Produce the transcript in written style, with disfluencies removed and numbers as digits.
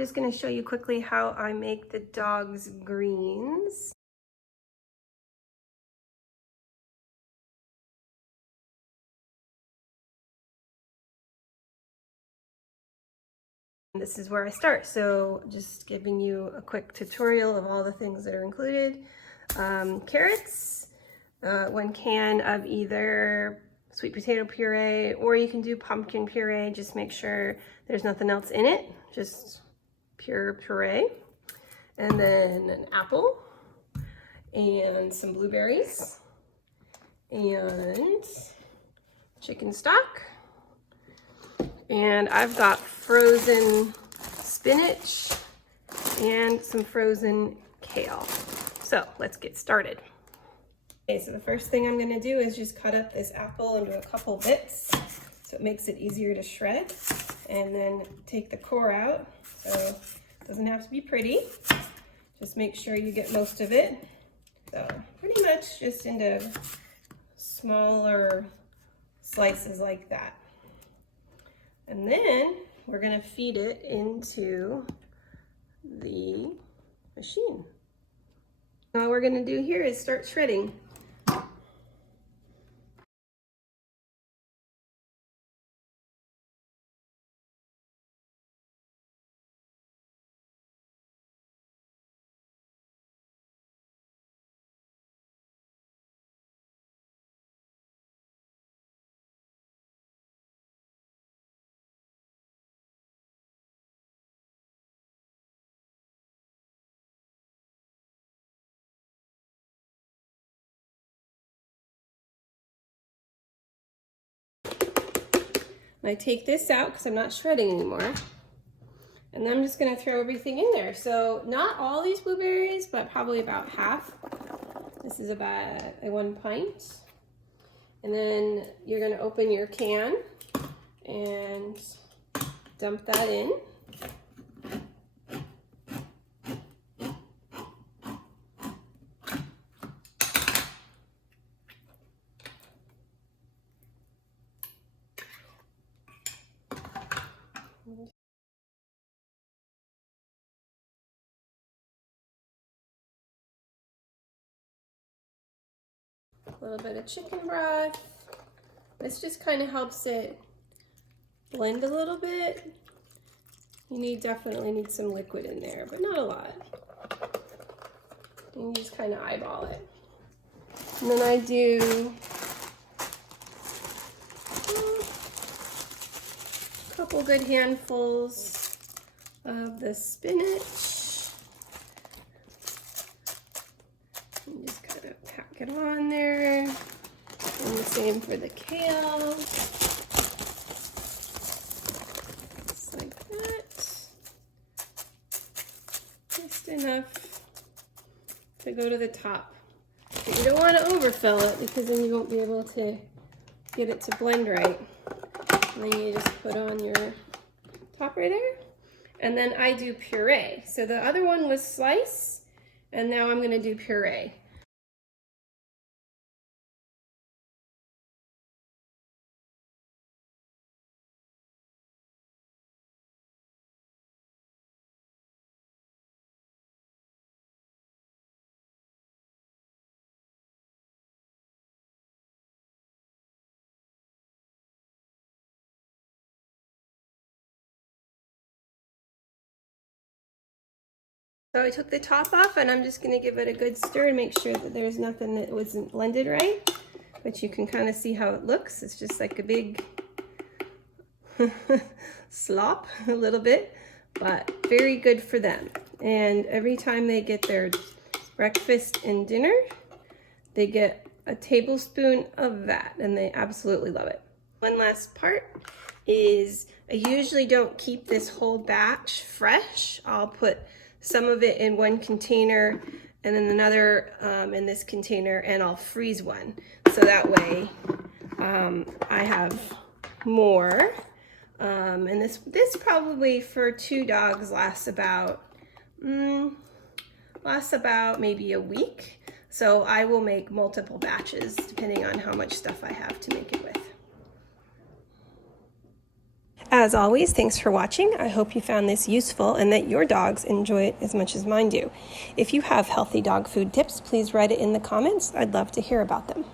just going to show you quickly how I make the dog's greens. This is where I start, so just giving you a quick tutorial of all the things that are included. Carrots, 1 can of either sweet potato puree, or you can do pumpkin puree. Just make sure there's nothing else in it, just pure puree. And then an apple, and some blueberries, and chicken stock. And I've got frozen spinach and some frozen kale. So let's get started. Okay, so the first thing I'm gonna do is just cut up this apple into a couple bits so it makes it easier to shred, and then take the core out. So it doesn't have to be pretty. Just make sure you get most of it. So pretty much just into smaller slices like that. And then we're gonna feed it into the machine. All we're gonna do here is start shredding. I take this out because I'm not shredding anymore. And then I'm just gonna throw everything in there. So not all these blueberries, but probably about half. This is about 1 pint. And then you're gonna open your can and dump that in. A little bit of chicken broth. This just kind of helps it blend a little bit. You definitely need some liquid in there, but not a lot. And you just kind of eyeball it. And then I do a couple good handfuls of the spinach. And just kind of pack it on there. And the same for the kale. Just like that. Just enough to go to the top. But you don't want to overfill it because then you won't be able to get it to blend right. And then you just put on your topper there. And then I do puree. So the other one was slice, and now I'm going to do puree. So I took the top off, and I'm just going to give it a good stir and make sure that there's nothing that wasn't blended right. But you can kind of see how it looks. It's just like a big slop a little bit, but very good for them. And every time they get their breakfast and dinner, they get a tablespoon of that, and they absolutely love it. One last part is I usually don't keep this whole batch fresh. I'll put some of it in one container and then another in this container, and I'll freeze one. So that way I have more. And this probably for 2 dogs lasts about maybe a week. So I will make multiple batches depending on how much stuff I have to make it with. As always, thanks for watching. I hope you found this useful and that your dogs enjoy it as much as mine do. If you have healthy dog food tips, please write it in the comments. I'd love to hear about them.